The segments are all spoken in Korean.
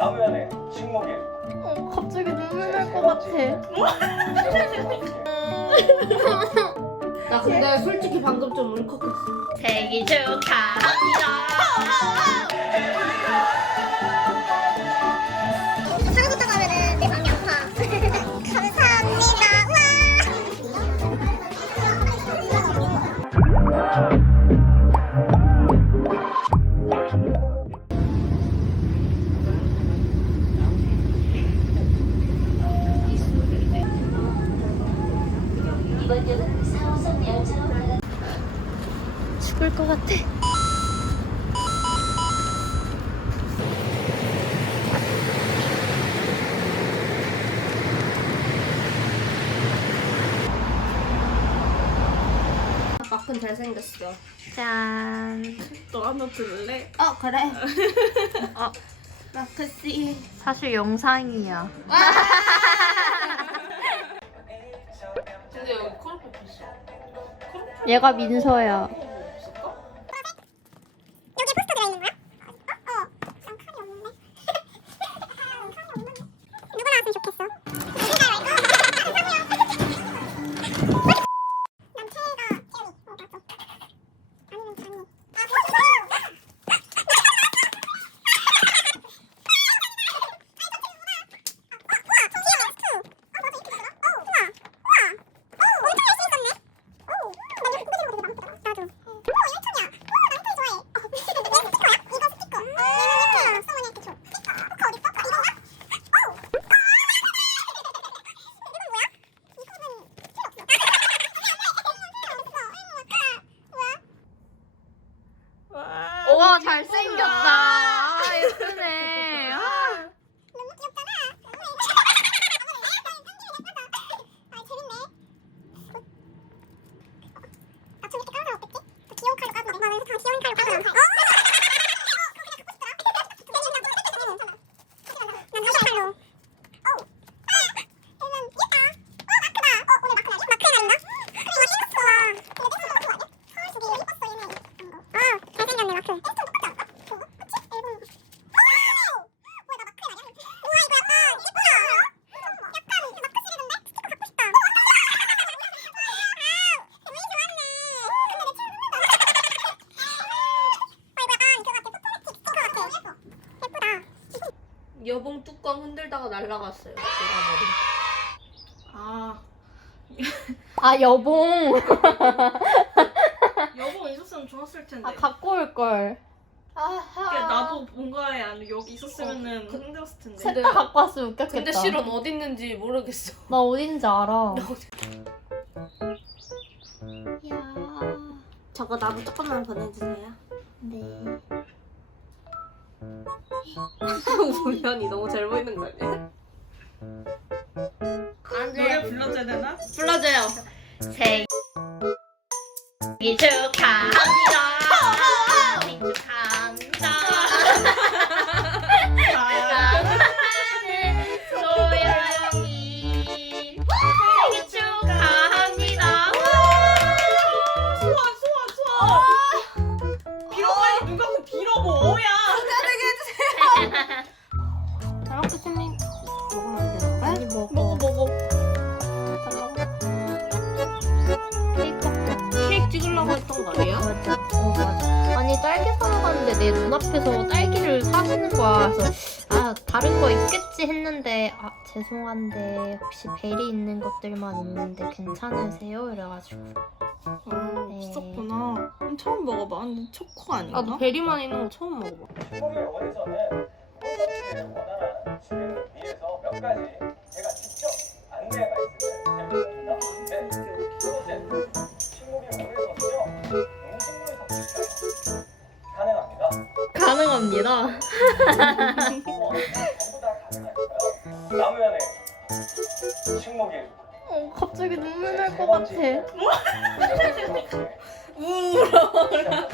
나무현의 식목일 어, 갑자기 눈물 날 것 같아. 나 근데 솔직히 방금 좀 울컥했어. 생일 축하합니다. 죽을 것 같아. 마큰 잘생겼어. 짠. 너 하나 들을래? 어 그래. 어, 마크 씨. 사실 영상이야. 근데 여기 코르페 있어. 얘가 민서야. 잘생겼다. 아, 예쁘네. 아. 너무 귀엽잖아. 아 재밌네. 아 저기 이렇게 까서 어땠지? 저 귀여운 칼로 까서 나 그래서 다 귀여운 칼로 까서 어? 난 다시 칼로. 어. 아, 얘는 예쁘다. 어, 마크다. 어, 오늘 마크 날이야? 마크의 날인가? 그래, 이거 예뻤어. 근데 내 손으로 마크 아니야? 헐, 저기 이거 예뻤어, 얘네. 이런 거. 아, 잘생겼네, 마크. 좀 똑같지 않을까? 저거? 그치? 앨범. 오! 뭐야, 나 마크의 날이야? 우와, 이거 약간 예쁘다. 약간 마크 시리즈인데? 스티커 갖고 싶다. 아, 기분이 좋았네. 근데 내 친구 아, 이거 약간 그거 같아. 포토매틱 스티커 같아. 예뻐. 예쁘다. 여봉 뚜껑 날라갔어요. 제가 머리. 아 아 여봉. 여보 있었으면 좋았을 텐데. 아 갖고 올 걸. 그러니까 나도 뭔가에 안 여기 있었으면은 그- 힘들었을 텐데. 근데- 셋다 갖고 왔으면 웃겼겠다. 근데 실은 어디 있는지 모르겠어. 나 어딘지 알아. 저거 나도 조금만 보내주세요. 네. 우연히 너무 잘 보이는 거 아니야? 불러줘야 되나? 불러줘요. 생 내 눈앞에서 딸기를 사시는 거야. 그래서 아 다른 거 있겠지 했는데 아 죄송한데 혹시 벨이 있는 것들만 있는데 괜찮으세요? 이래가지고 아 네. 있었구나. 음, 처음 먹어봐. 근데 초코 아닌가? 나도 베리만 있는 거 처음 먹어봐. 식목일 원에서는 콘서트에 원활한 진행을 위해서 몇 가지 제가 직접 안내가 있음을 드리겠습니다. 네, 첫 번째, 가능합니다. 어, 어 갑자기 눈물 날세것 같아. 우라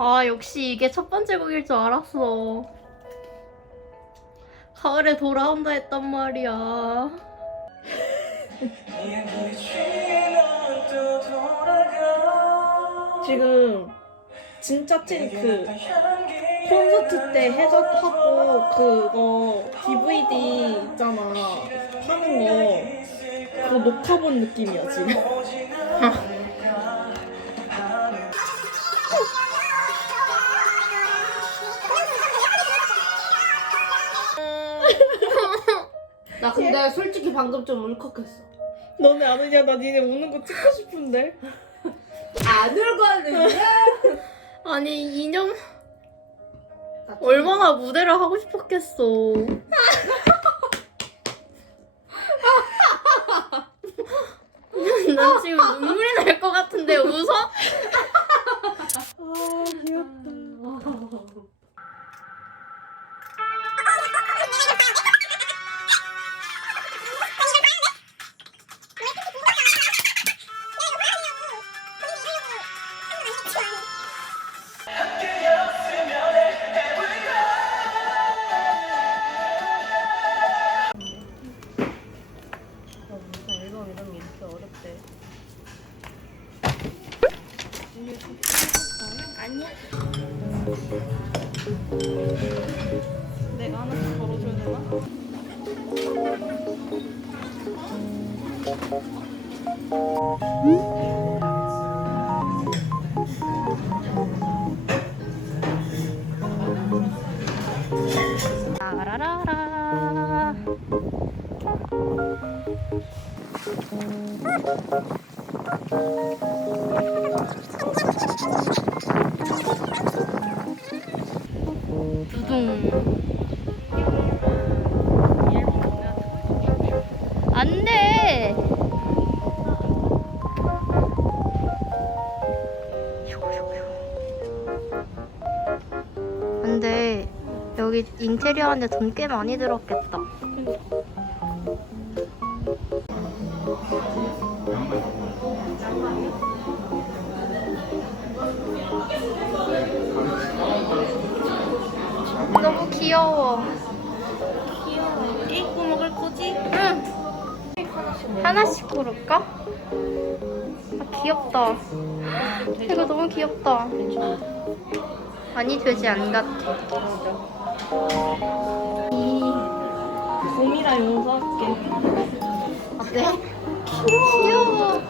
아 역시 이게 첫 번째 곡일 줄 알았어. 가을에 돌아온다 했단 말이야. 지금 진짜 찐 그 콘서트 때 해적하고 그거 DVD 있잖아 파는 거 그거 녹화 본 느낌이야 지금 나 근데 솔직히 방금 좀 울컥했어. 너네 아느냐 나 니네 우는 거 찍고 싶은데 안 울거든요. 아니 인형 얼마나 무대를 하고 싶었겠어. 난 지금 눈물이 날 것 같은데 웃어? 아 귀엽다 라라라라. 두둥. 안 돼. 여기 인테리어 하는데 돈 꽤 많이 들었겠다. 너무 귀여워. 케이크 먹을 거지? 응. 하나씩 고를까? 아, 귀엽다. 이거 너무 귀엽다. 아니, 돼지 안 같아. 봄이라 용서할게 어때? 귀여워.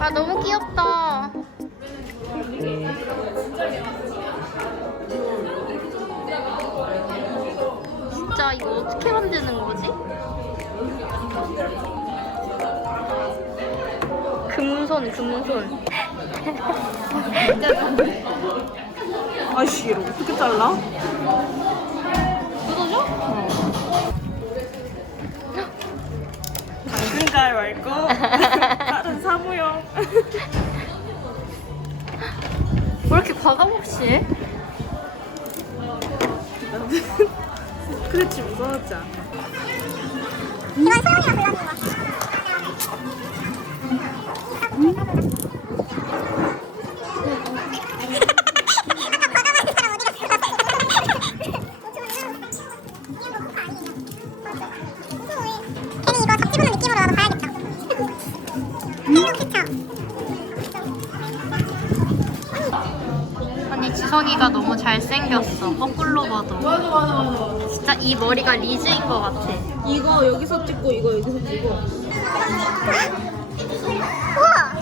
아 너무 귀엽다. 이거 어떻게 만드는 거지? 금손 금손. 아이씨 이거 어떻게 잘라? 뜯어줘? 당근깔 말고 다른 사무용 왜 이렇게 과감 없이 해? 스크래치 무서웠지 않아? 이건 소영이가 불 지성이가 너무 잘생겼어. 거꾸로 봐도. 맞아 맞아 맞아 진짜 이 머리가 리즈인 것 같아. 이거 여기서 찍고 이거 여기서 찍고 우와.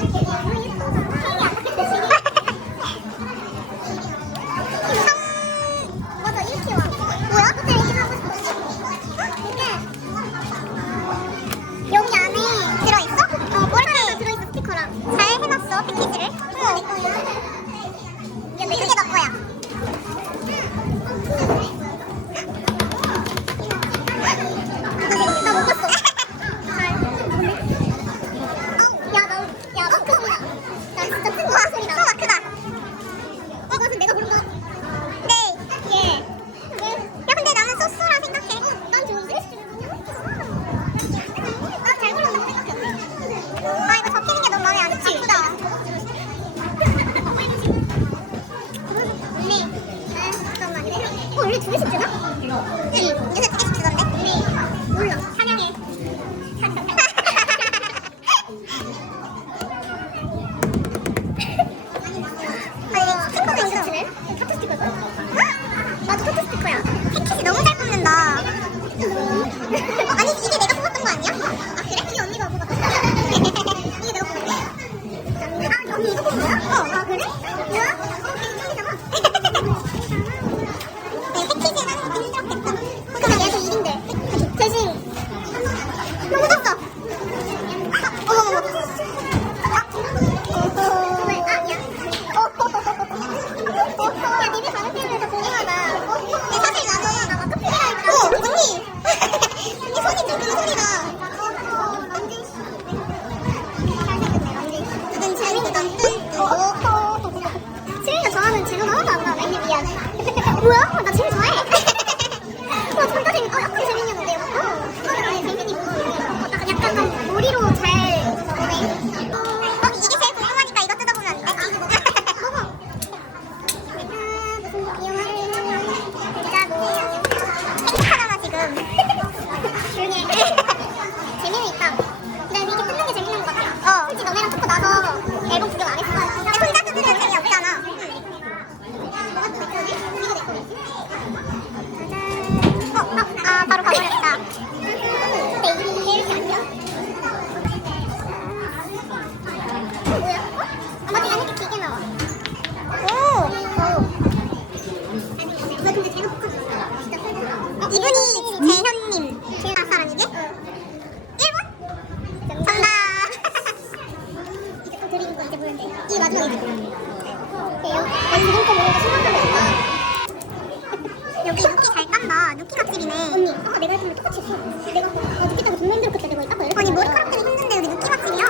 아까 내가 했던 거 똑같이 했어. 내가 아 죽겠다고 정말 힘들었겠다 내가 아빠 열받 아니 머리카락은 힘든데 여기 눈기 맛집이야.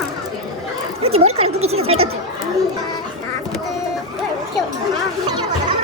그렇지 머리카락 무기 진짜 잘 떴지. 나 아, 나도 어떻게 아, 아 생기는 거잖아.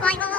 欢迎光临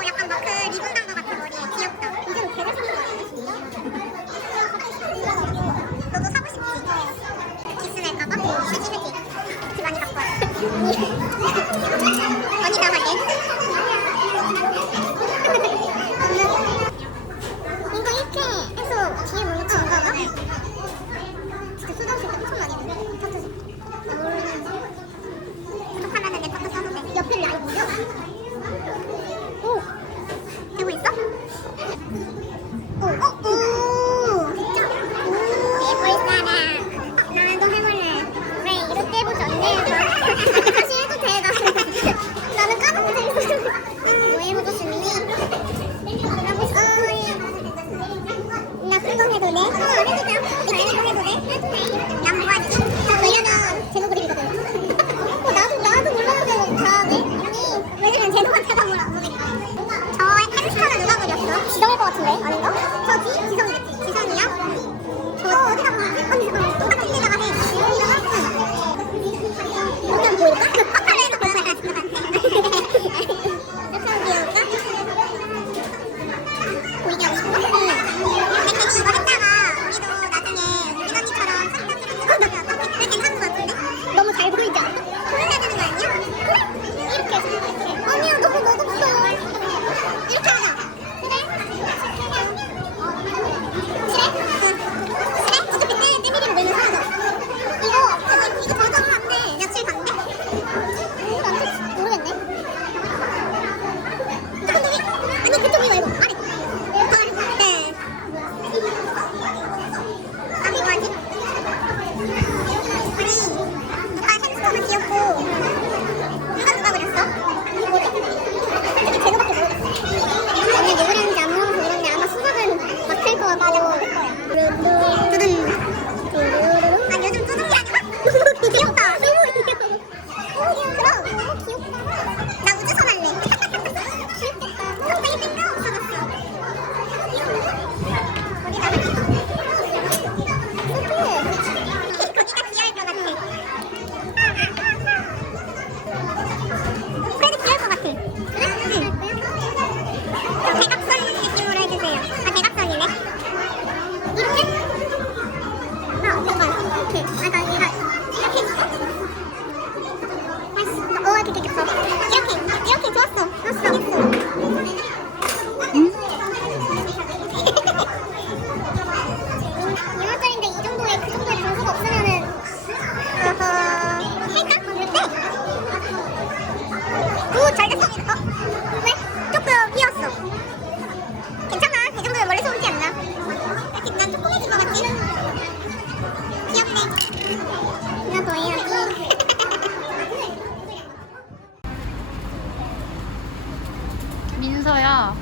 민서야.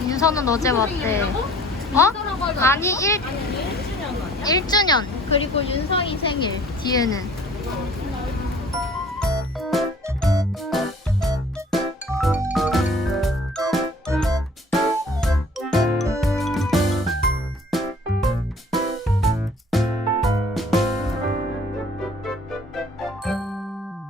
민서는 어제 왔대. 어? 아니 1, 1주년. 그리고 윤서이 생일 뒤에는.